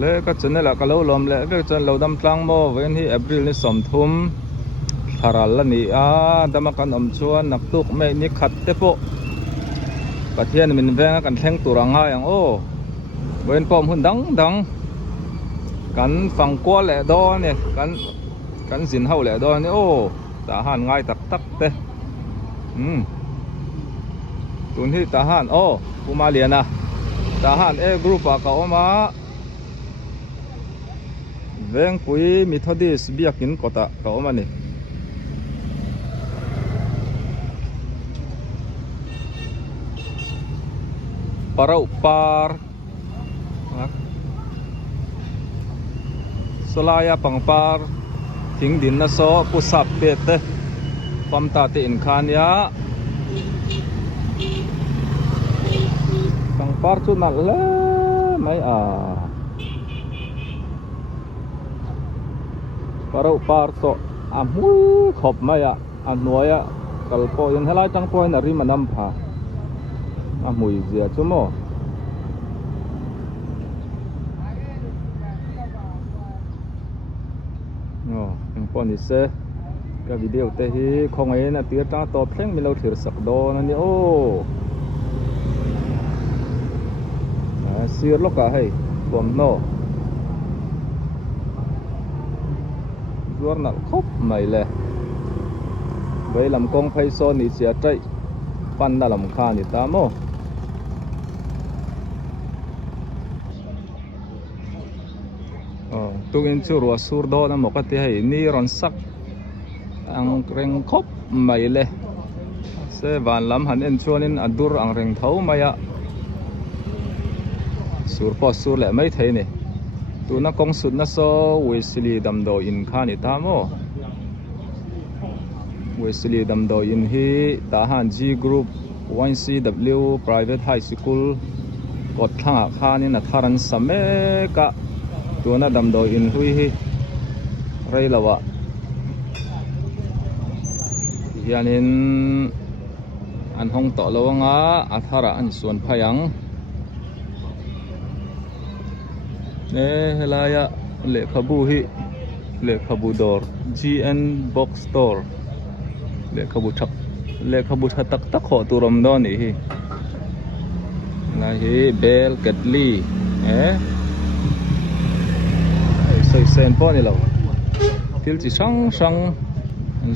เลยก็จนนี่แหละก็เราลมเลยเพื่อจนเราดำกลางโมเว้นที่เอพริลนี่สมทุมทารัลนี่ดำมากันอมชวนนักตุกไม่มีขัดเตปประเทศมันแวงกันแข่งตัวรังไงอย่างโอ้เว้นปอมหุ่นดังกันฝั่งกัวแหละดอเนี่ยกันสินเฮาแหละดอเนี่ยโอ้ทหารง่ายตักเต้ตุนที่ทหารโอ้กูมาเรียนนะทหารกรุ๊ปอะเขามาเวงปุยมิทอดิสเบียกินกตะเขามานี่ปาราปาร์สลายปังปาร์ทิ้งดินนะโซปุสับเป็ดความตาติอินคานยาปังปาร์ชุนักเลยไม่ปาราปาร์โซมุยขบไม่อันนัวยกัลโปยันเฮลัยจังปอยนาริมันนำพามุยเสียชั่วโมงยังปนิเสก็วิดีโอเตหีคงไอ้น่ะเตี้ยจ้าตัวเพลงมีเราถือสักโดนั่นนี่โอ้เสียลูกอะให้ผมโน่รวนนักคบไม่เลยไว้ลำกงไพโซนี่เสียใจปั้นน่าลำคาญนี่ตามโมตุกินชูรัวสูรโดนะหมกติให้นี่รอนสักอังเร่งคบไม่เลยเสวานลำหันเอ็นชวนินอดูร์อังเร่งเท้าไม่สูรพอสูรแหละไม่เทนี่ตัวนักกงสุดนะโซเวสลีดำโดอินข้านี่ตามโอเวสลีดำโดอินฮีทหาร G Group 1CW Private High School กดข้างข้านี่นะทารันสมัยกะตัวน่ะดำโดอินหุยฮีไรละวะยานินอันห้องต่อละวงอัธาระอันส่วนพยังเฮลายะเลขบูฮีเลขบูดอร์ GN Box Store เลขบูชักตักขอตัวรำดอนนี่ฮีนะฮีเบลเกตลีใส่เส้นป้อนนี่เราทิลจีช่าง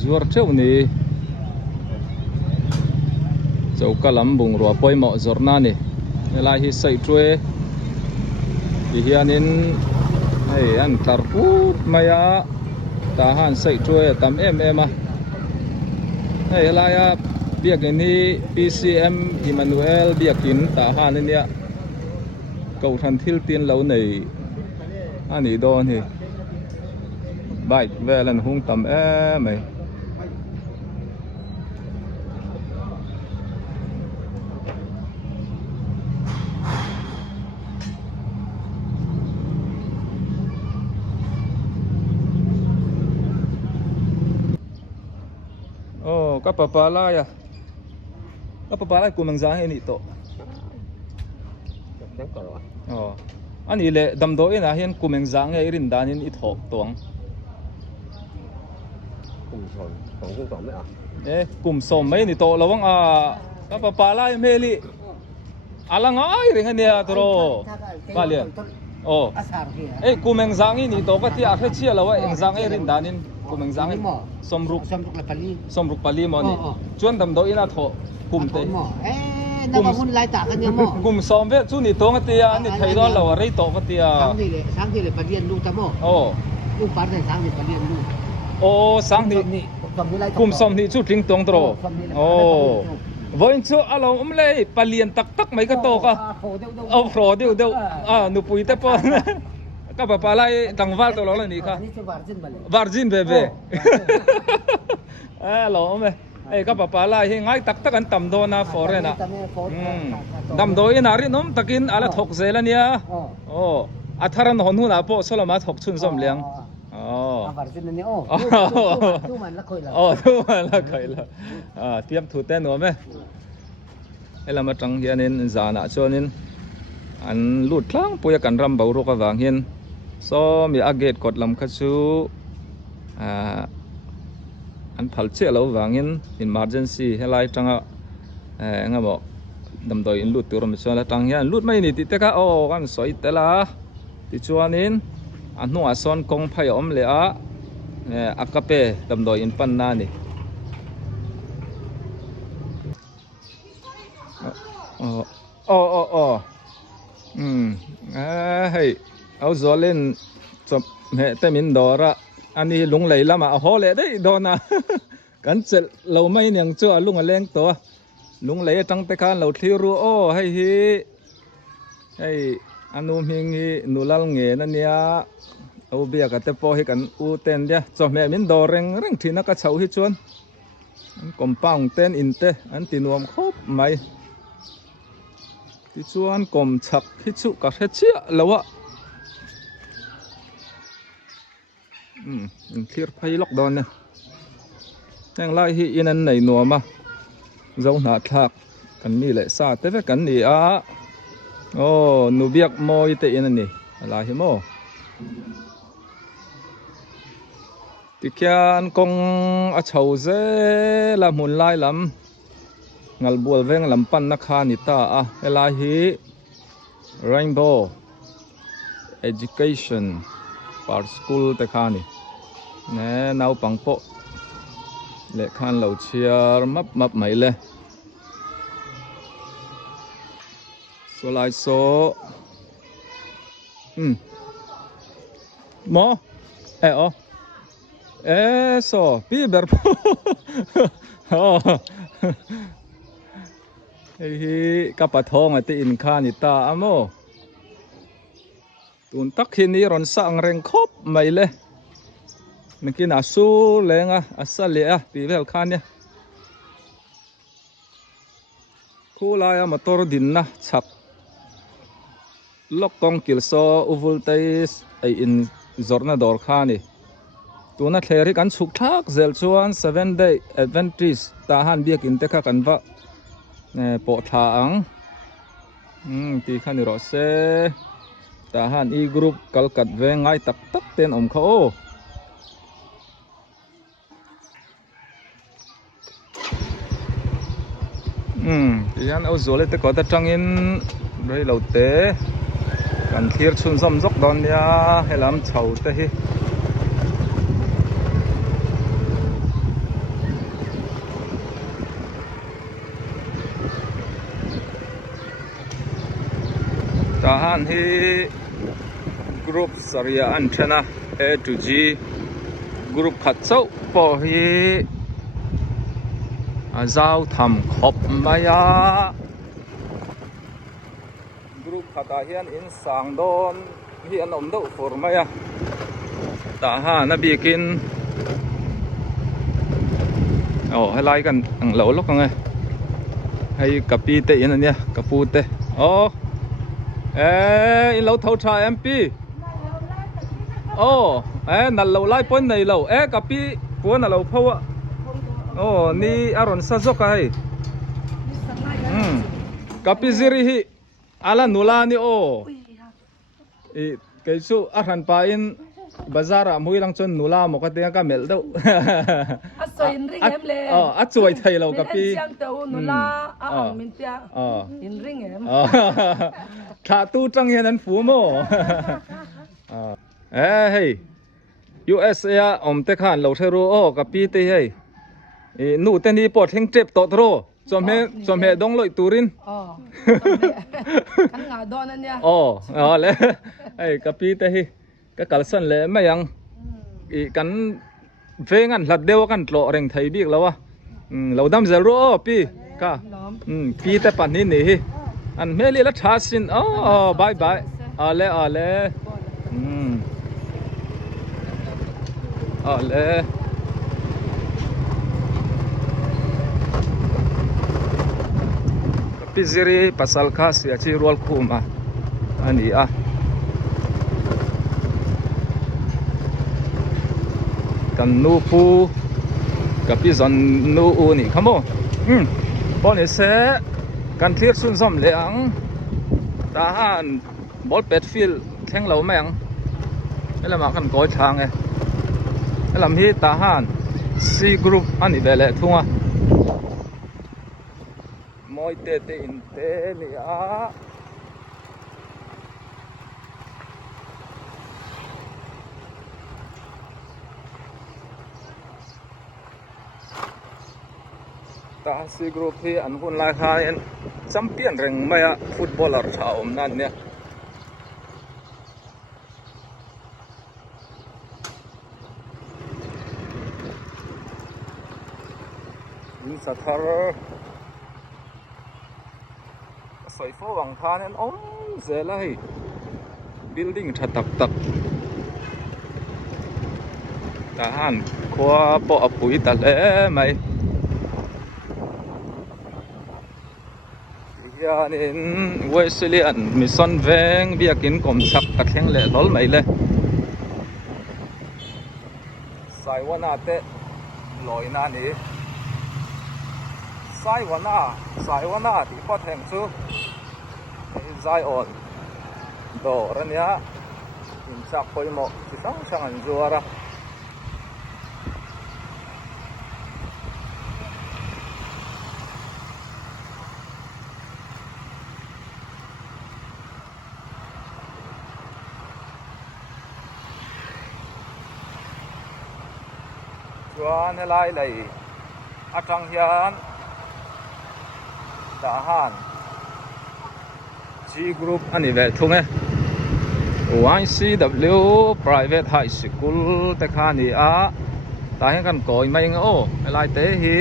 จวดเจ้านี่เจ้ากะลำบุงรัวปอยเหมาะจอร์นานี่เวลาที่ใส่ช่วยอีเฮียนินอันคาร์พูดมายาทหารใส่ช่วยตามมาเวลาเบียกนี่ PCM อิมานูเอลเบียกินทหารนี่เนี่ยเก่าทันทิลตีนเราในอันนี้โดนเหรอใบเวลันหงตำไหมโอ้ก็ปะปาลายก็ปะปาลายกูมังจางเอนี่โตอ๋ออันนี้เลยดำโดยนะเห็นกูมังจางไอ้รินดานินอิทหกตวงกลุ่มสมไม่นี่โตระวังก็ปะปาลายเมลีอะไรง่ายเรื่องนี้ตัวมาเรียนโอ้กูมังจางนี่โตก็ที่อาเคเชียแล้วว่าเอ็งจางไอ้รินดานินกูมังจางสมรุกปาลีมอนี่ชวนดำโดยนะโถกลุ่มเตนักบุญไล่ตากันยังมั้งกลุ่มสมเวชนี่โตก็ที่นี่ไทยดอนเราอะไรโตก็ที่สังที่เลยปเรียนรู้ทั้งหมดโอ้ลูกปัดในสังที่ปเรียนรู้โอ้สังที่กลุ่มสมที่ชุดทิ้งตรงตรโอ้วันชั่วเราเลยปเรียนตักไม่ก็โตก็เอาโผล่เดี๋ยวหนูปุยแต่ปนก็ปะปาไล่ตั้งวัดตัวเราเลยนี่ค่ะวาร์จินเบเบ้เราไหมก็ปะปาไล่ให้ง่ายตักกันต่ำโดนะฟอร์เรนะต่ำโดยนาริน้องตักินอะไรถกเซลเนี่ยโอ้อัธรันหนุนอาโปสลามาถกชุนสมเลี้ยงวาร์จินนี่ตู้มันละเคยละตู้มันละเคยละเตรียมถูเต้นหัวไหมเรามาจังเฮียนินจานะชวนิน อันลูดครั้งปุยกันรำเบารุกวางเห็นซ้อมีอาเกตกดลำคัชูอันพัลเชื่อเราวางเห็น emergency ให้ไล่จังอ่ะงั้นบอกดำโดยอินลูดตัวเราไม่ชวนละจังเห็นลูดไม่นี่ติดแต่ก็โอ้กันสวยแต่ละติดชวนนินอันนู้นส่วนกงพายอมเลยอ่ะอากาเป้ดำโดยอินปันนานี่อ๋อเฮ้ยเอาโซเล่นจบเหตุแต่มินดอระอันนี้ลุงไหลละมาเอาหอเลยได้โดนนะกันเสร็จเราไม่ยังเจอลุงอะไรตัวลุงไหลจังแต่การเราที่รู้โอ้ให้อนุมิงฮีนุลัลเงนั่นเนี่ยเอาเบียกับเตปอให้กันอูเต้นเดียจบเหตุมินดอเร่งที่นักเช่าให้ชวนกลมปังเต้นอินเตอันตีนวมครบไหมที่ชวนกลมฉักฮิชุกับเฮเชียแล้ววะเคลียร์ไพ่ล็อกดอนเนี่ยแห่งไล่ฮีอินันไหนหนัวมาเจ้าหน้าทักกันมีเลยซาเตเวกันนี่โอ้หนูเบียกโมยเตอินันนี่อะไรฮิโมติเคียนกงอาเฉาเซลำหุ่นไล่ลำงัลบัวเวงลำปันนักขานิตาเอลาฮี Rainbow Education Part School แต่ขานี่แน่นาวปังโปเล็กขันเหล่าเชียร์มับไหมเลยโซไลโซหมอโซพี่เบอร์พูเฮ้ยกับปะทองที่อินคานิตาอโมตุนตักหินี่รอนสังเร่งคบไม่เลยเมื่อกี้น่าสู้แรงอัศเลียปีเวลคานเนี่ยคู่ลายมาตอรดินนะฉับล็อกกองกิลโซอุวลเตสไออินจอร์นาดอร์คานี่ตัวนักเรียนกันสุกทักเซลชวน 7 day Adventist ตาหันเบียกินเตะกันวะปอทางตีขันนี่รอเซตาหันอีกรุ๊ปกัลกัดเวงไงตักเต้นเขาที่ยันเอาโซเลตก็ตัดจังอินด้วยเหล่าเตะกันเทียร์ชุนซ้ำจกดอนยาให้ลำเฉาเตะทหารที่กรุ๊ปสริยาอันชนะ A to G กรุ๊ปขัดเจ้าปอฮีเจ้าทำขบมายากรุ๊ปขัดเฮียนอินสังโดนเฮียนอมดูฟอร์มายาทหารนบีกินให้ไล่กันเหล่าล็อกกันไงให้กับปีเตะนั่นเนี่ยกับปูเตะอินเราเท่าชายMPนั่นเราไล่ปนในเรากับปีปนเราเพราะว่านี่อารอนซาจกให้กับปีซิริฮิอาลานุลานี่เกี่ยวอาหารปลาอินบาซาร์มวยลังชนนุลามกติยังก็เมลดูสวยริงเอ็มเลยสวยไทยเรากับปีนุลามินเตียอินริงเอ็มถ้าตู้จังยันนั้นฟูโม่เฮ้ย USA เตะขันเราเทโรกับปีเตะให้นู่นเต้นที่ปอดแห่งเจ็บต่อโตรจอมเฮดงลอยตูรินขันงาดอนนั่นเนี่ยเลยกับปีเตะให้ก็กัลสันเลยไม่ยังกันเฟงันหลัดเดียวกันโลเร่งไทยบิ๊กแล้ววะเราดำจะรู้ปีก็ปีแต่ปันนี้นี่อันเมลีละชาสินบายเลยพิจิริปัสสัลคาสยาชิรัวคูมาอันนี้กันนูปูกับพิจันนูอูนี่ขโมบอลเสกันเทียร์ซุนซ้ำเหลียง ta han ball pet field theng lo meng ela ma kan koi thang e elam hi ta han C group ani bele thunga moi te in te ni a ta C group hi an hun lai kha en champion reng maya footballer tha om nan ne in sathar soi fo wang khan en om zela hi building tha tak tak ta han khwa po apui ta le mai in Wesleyan mission veng biakin kom sak ka thleng le lol mai le saiwana te loina ni saiwana ti pa theng chu zai on do rania in chak poimo chi sang sang an zuara chuan helai lei atang hian ta han G group ani ve thunge YCW private high school te khani a ta hian kan koi mai nga o helai te hi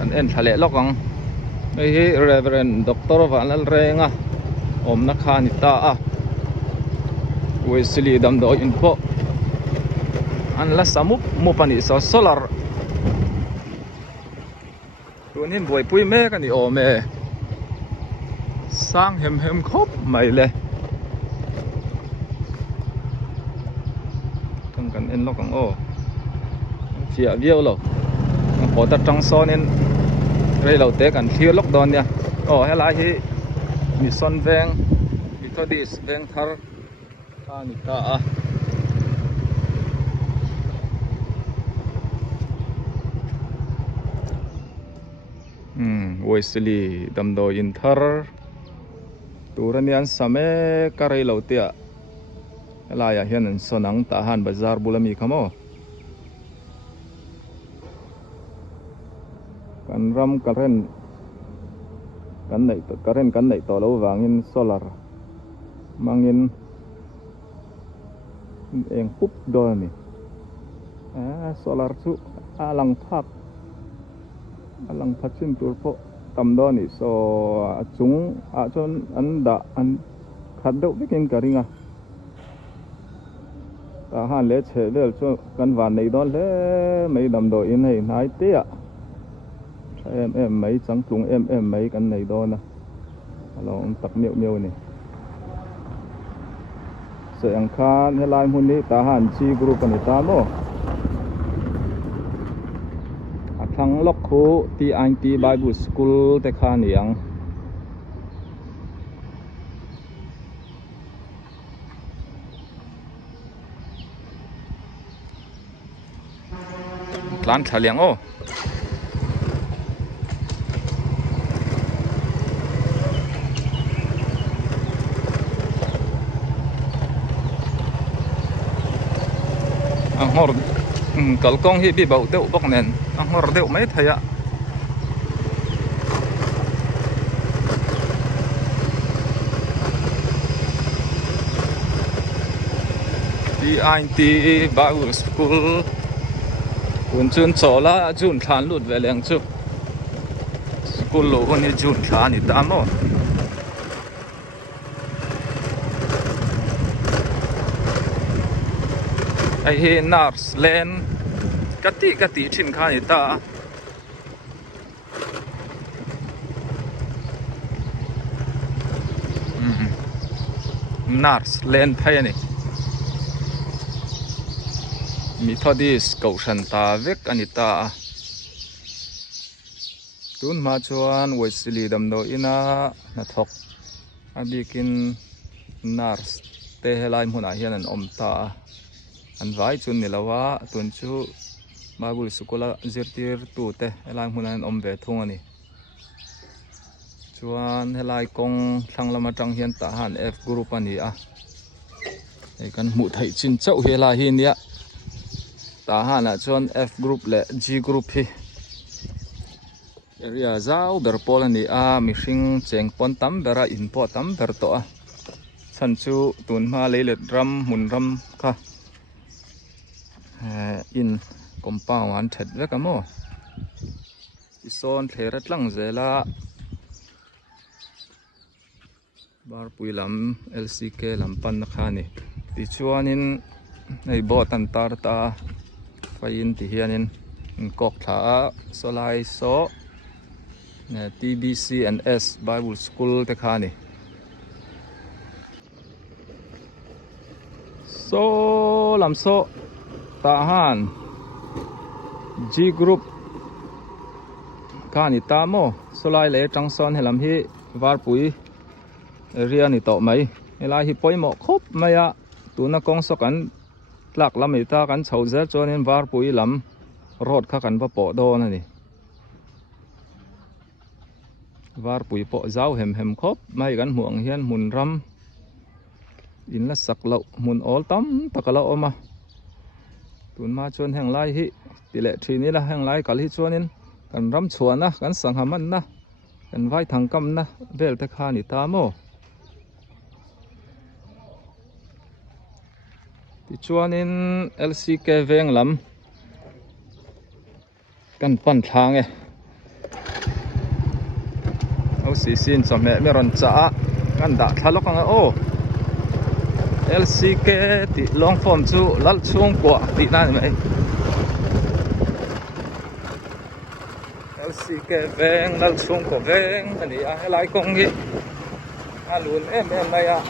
an en thale lokang mai hi reverend dr vanal renga om na khani ta a Wesley dam do in po an la samup mo pani so solar tuan hin boi pui me kan ni o me sang hem khop mai le tang kan en lo kang o fia viau lo ko ta tang son en rei lo te kan thir lok don nia o hela hi mission veng methodist veng thar ani ta a Wesley damdo in thar turanian same karai lautia laya hian an sonang tahan bazar bulami khamo kan ram karen kan nei to lo wangin solar mangin eng pup do ni solar chu alang phatchin turpo tamdo ni so chung a chon anda an khaddo bikin karinga ta han le chevel chu kan van nei don le mai damdo in hei nai te a em mai chang tlung em mai kan nei don na along tak miu ni se ang khan helai mun ni ta han chi group ani ta mo thang lok khu ti anh ti Bible School te kha niang tlan thaliang o ang hor kalkong hi bi bau deuh bok nen ang hor deuh mai thaya ti anh ti Bible School un chun chola jun thlan lut veleng chu school lo ni jun thlan ni ta mo ai he nars len kati thin kha ni ta nars len phai ni Methodist Kaushan ta vek anita tun ma chuan Wesley damno ina na thok abikin nurse te helai hmunah hian an awm ta an vai chun ni lawa tun chu Bible school zirtir tu te helai hmunah an awm ve thung ani chuan helai kong thlang lama tang hian ta han F group ani a ei kan hmuh theih chin chauh helai hi nia ta hana chuan F group le G group hi area zau ber pol ani a mihring chengpon tam bera in po tam ber to a chan chu tun hma leilet ram mun ram kha in compound an thet veka mo ison thera tlang zela bar puilam LCK lampan na khani ti chuanin ei bo tan tar ta fain ti hianin kok tha solai so TBC and S Bible School te khani so lam so ta han G group khani ta mo solai le tangson helam hi var pui area ni to mai helai hi poimo khop maya tuna kong so kan tlak lam ita kan chho zer chonin var pui lam road kha kan pa po do na ni var pui po zau hem hem khop mai kan muang hian mun ram in la sak lo mun ol tam takala oma tun ma chon heng lai hi tile thini la heng lai kal hi chonin kan ram chuana kan sanghaman na kan vai thang kam na bel te kha ni ta mo ti chuanin LCK veng lam kan pan thang e au si sin so me ron cha kan da thalok anga o LCK ti long form chu lal chung kwa ti na mai LCK veng lal chung ko veng ani a helai kong hi alun em mai a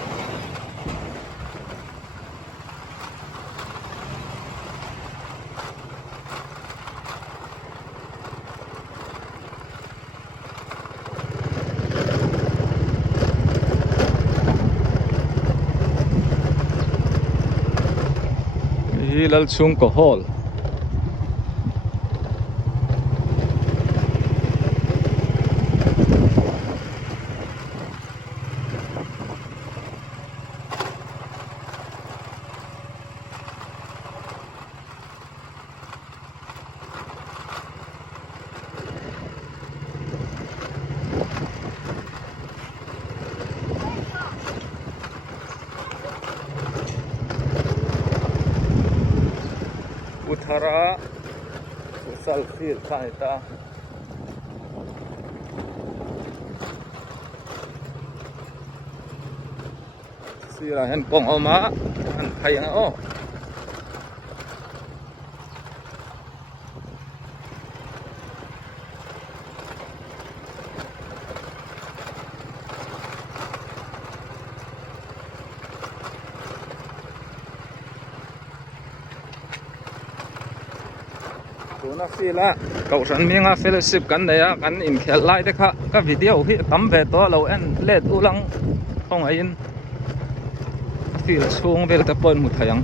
lal chung ko hall Uthara futsal field khan ta sira hen kong oma an phayang o tuna fila cậu sản miếng fellowship kan này kan in khel lai te kha ka video hi tam ve to lo en let ulang không ai in fil chung vel ta pon mu thayang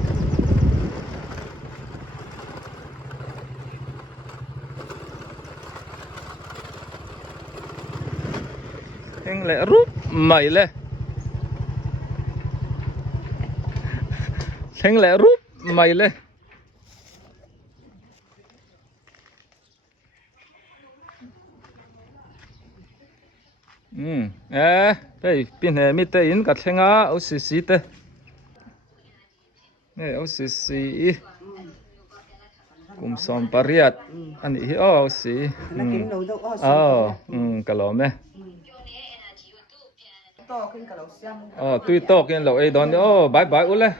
heng le rup mai le heng le rup mai le đây pin hè mi te in cả theng á ô xì te này ô xì cùng xóm pariat anh ấy ô xì cả lò mẹ tuy to cái lò ấy đón ô bye bye ule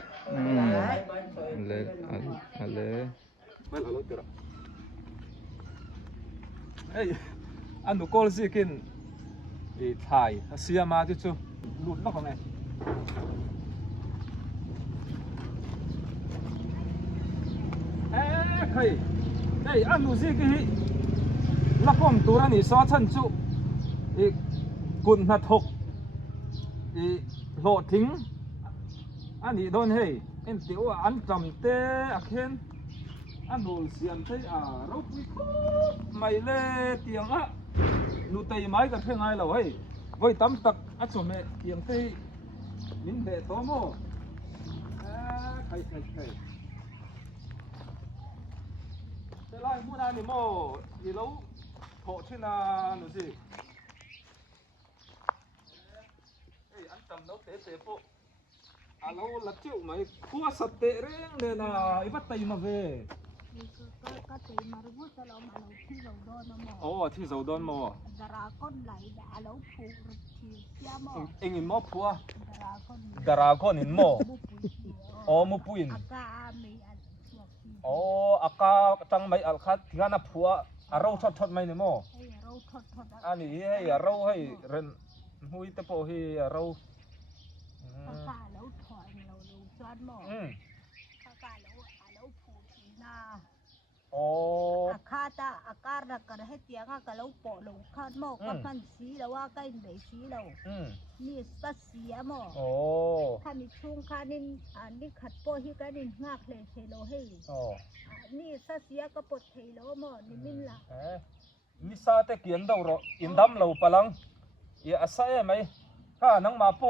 ale hey anh đủ call gì kin thì thải xia mà chứ chú lụt nó không này hey hey anh đủ gì cái là con tu ra nỉ so chân chú cùn hạt hộc โหลทิ้งอันนี้โดนเฮ้ยเอ็นติวอันจำเตะอักเห็นอันโดนเสียมเตะเราคุยไม่เล่เตียงนูเตยไม้กันเพ่งไงเราเฮ้ยไว้ตั้มตักอัดสมัยเตียงเตยมินเดตโตโมใครแต่ไรมูนานี่โมยี่เราโผล่ชื่อนาหนูสิอันจำเราเตะปุ๊ เราลักจิ้วไหมขั้วสเตะเร่งเลยนะอีบัตไตมาเวก็ตีมารู้ว่าเรามาเราที่เราโดนมา โอ้ที่เราโดนมาดาราคนไหลด่าเราผูกที่เสียมเอ็งอินมอพัวดาราคนอินมอโอ้มุปุยนอากาไม่อันชั่วที่โอ้อากาจังไม่อัลคัดที่กันพัวเราชดไม่เนี่ยมอเราทดอันนี้ให้เราให้เรนหุยตะโพให้เราอากาเราถอยเราจอดหมออากาเราผูกที่นาโอ้อาคาตาอาการรักกันให้เตียงก็เราปอเราคาดหมอก็มันสีแล้วว่าใกล้ไหนสีเรานี่สัตเสียหมอโอ้ถ้ามีช่วงคานินนี่ขัดโป้ที่กันนินงักเลยเทโลให้นี่สัตเสียก็ปดเทโลหมอนี่มินละนี่ซาเตเกียนดาวรอินดำเราพลังอย่าอาศัยไหมถ้านังมาโป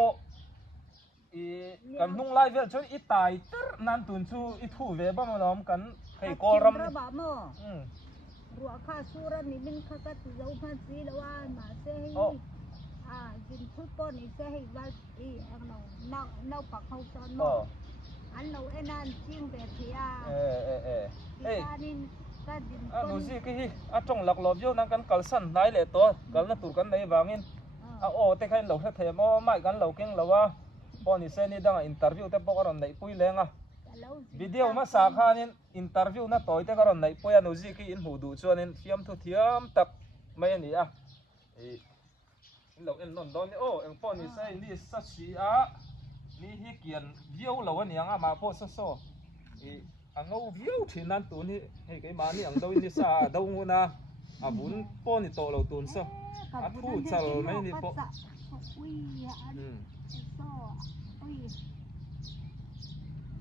กันนุ่งไล่เวลช่วยอีตายตึ๊ดนั่นตุนชูอีทูเวบ้ามาล้อมกันให้กอรำรัวข้าสุรานี่มินข้าก็ติดเราพันสีแล้วว่ามาเสียให้จินทุบปนี่เสียให้ว่าเราปักเขาจอนหมออันเราไอ้นั่นจริงแบบที่นี่ก็ดินดูสิกี่จงหลักหลบอยู่นั่งกันกัลสันได้เลยตัวกัลนั่นตุกันได้บางอินโอ้แต่ใครเราเทมไม่กันเราเก่งเราว่าพอนี่เซนี่ดังอินเตอร์วิวแต่พวกเราในปุยเล้งวิดีโอมาสักครั้งอินเตอร์วิวน่ะต่อยแต่ก็เราในปุยนูซิกีอินหูดูชวนอินเทียมทุเทียมตักไม่นี่เราเอ็นนนดอนนี่โอ้เอ็งพอนี่เซนี่สักสีนี่ฮิเกียนวิวเราวันนี้มาพอสักโซ่อันนู้วิวที่นั่นตัวนี้ให้ไอ้มานี่อันดาวนี่ซาดาวงูนะบุญพอนี่โตเราตัวนี้ซะพูดจะไม่นี่พอ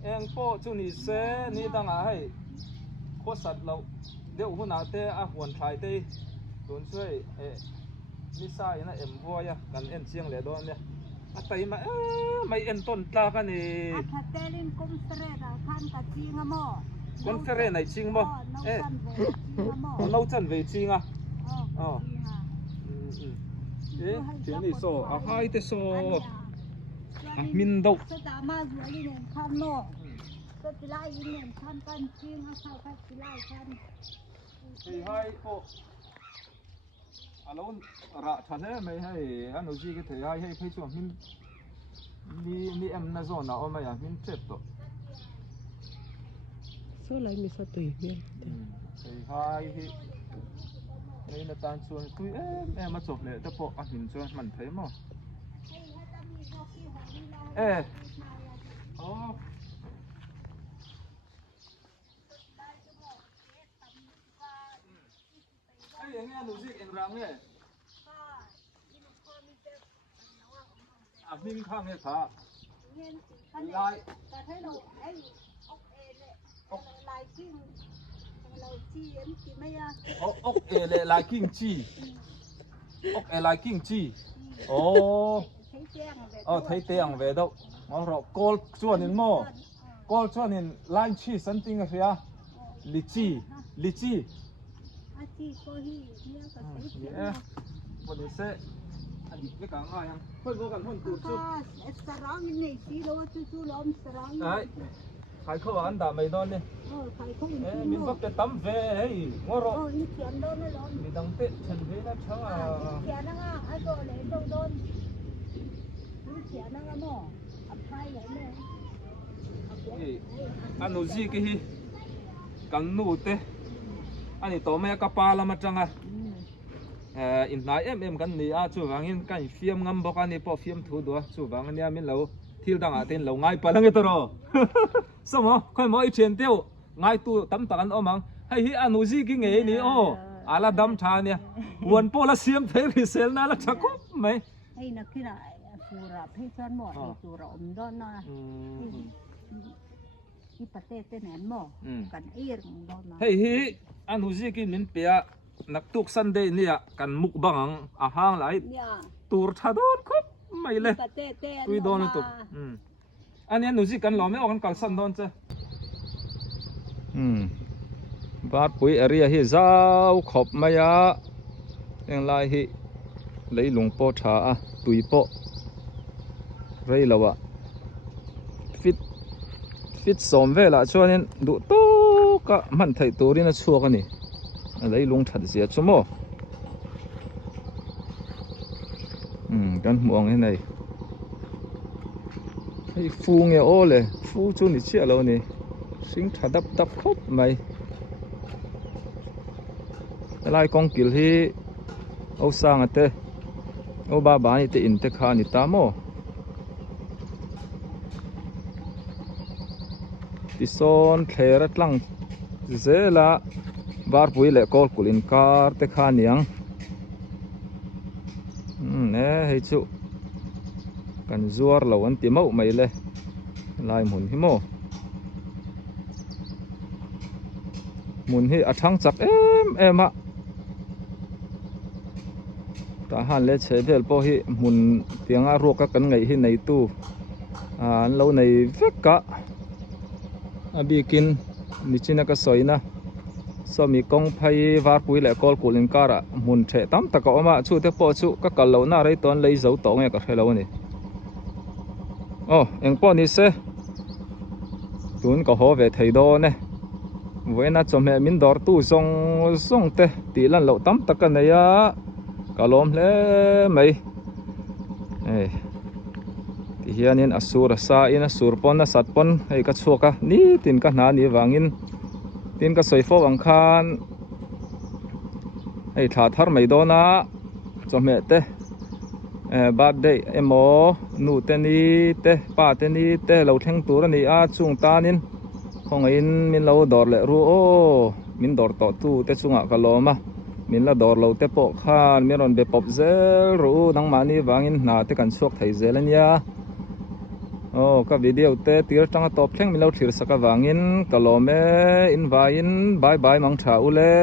เอ็งโปจุนี่เซนี่ตั้งให้โคสัตเราเดี๋ยวหัวหน้าเตะหัวไทยเตะโดนช่วยนี่ซ่าอย่างนั้นวัวกันเอ็นเชียงเหลือโดนเนี่ยแต่ไม่เอ็นต้นตากันนี่ถ้าเตลินคอนเฟรนซ์ท่านกับจิงมั้งคอนเฟรนซ์ไหนจิงมั้งเราจันเวจิงทีนี้โซ่ให้แต่โซ่มินดูสตามาอยู่นี่เนี่ยข้างนอกก็จะไล่ยิงเนี่ยข้างกันจริงเข้าไปจะไล่ข้างให้พวกเราระฉันไม่ให้อันนู้นสิก็เทให้ไปช่วงนี่น่าจะน่าเอามาอย่างมินเจ็บตัวโซ่เลยมีสติเนี่ยให้ในตอนชวนคุยมาจบเลยแต่พอมินชวนมันเทมั้งอ๋ออย่างเงี้ยดูสิเอ็งรังเนี่ยมีข้างเนี่ยค่ะลายแต่ให้เราไอ้อกเอเลยลายกิ้งเราจีเอ็มจีไม่อะอกเอเลยลายกิ้งจีอกเอลายกิ้งจีโอ้ไทยเตียงเวดมาเราโกลส่วนนึงโม่โกลส่วนนึงลายชีสันติงอะเสียลิจีวันนี้เสะอดีตไม่กลางง่ายยังเพิ่งรู้กันเพิ่งตูดซุปสร้างนี่สิโลจู่ๆล้อมสร้างใครเข้าอันด่าไม่โดนเนี่ยมีพวกเป็นตั้มเฟ่เฮ้ยงอรอมีดังเตะฉันเฟ่นะช่างเขียนนะง่ะไอ้ตัวเล็กโดนเขียนนะง่ะหม้ออับไฟใหญ่เลยอันนู้นสิกี่กันนู่นเตะอันนี้ตัวแม่กระปาละมาจังอินนายกันนี่จู่วังอินกันฟิล์มงำบอกอันนี้พอฟิล์มถูด้วยจู่วังเนี่ยมินเราที่ดังอาเต้นเราง่ายไปแล้วไงตัวเราสมองค่อยมาอีเชียนเตี้ยวง่ายตัวตั้มตันอมังให้ฮิอานุซีกิงเงี้ยนี่โอ้อาลาดำชาเนี่ยวันโปละเสียมเทริเซลน่าละชักกุ๊บไหมไอ้นักที่ไหน sura pesan mo di sura don na i pate tenen mo kan air don na hei hi an huzi ki min pia nak tuk Sunday nia kan mukbang a hang lai ya tur thadon khop mai le pate te tui don tu anh em nuôi gì cần lò mấy ông cần săn đón chứ bát bụi area hi rau khop maya em lại hi lấy lùng po trà tùy po rây là vậy fit xóm về lại cho nên đủ to cả mình thấy tôi đi nó chua cái này lấy lùng thật gì chứ mò cái muông thế này phu nghe ô lệ phu chú ni chia lâu nè sinh thà đập khóc mày lại con kiểu hi ô sang à tê ô ba bán thì tê in tê kha ni ta mò tí son khe rất lăng dễ là bar bụi lệ col culin car tê kha niang nè hay chú kan zuar lo an ti mau mai le lai mun hi mo mun hi athang chak em a ta han le che bel po hi mun tianga ro ka kan ngai hi nei tu an lo nei veka abikin ni china ka soina so mi kong phai war pui le kol kulin kara mun the tam ta ka oma chu te po chu ka kal lo na rei ton lei zo to nge ka khelo ni anh po ni se tun có ho về thầy đô nè với na cho mẹ min đor tu song te tí lần lậu tắm tắc cái này á cả lom lẽ mày thì hiện nên asur sa in asur pon na sat pon hay cái chuộc à ní tin cái na ní vangin tin cái soi phô vang khan hay thà thar mày đô na cho mẹ te birthday emo nu te ni te pa te ni te lo theng tur ni a chung ta nin khong in min lo dor le ru o min dor to tu te chunga ka loma min la dor lo te po khan mi ron be pop zel ru nang mani wangin na te kan chuak thei zel ania ka video te tir tanga top theng min lo thir saka wangin ka lome in vai in bye bye mang tha ule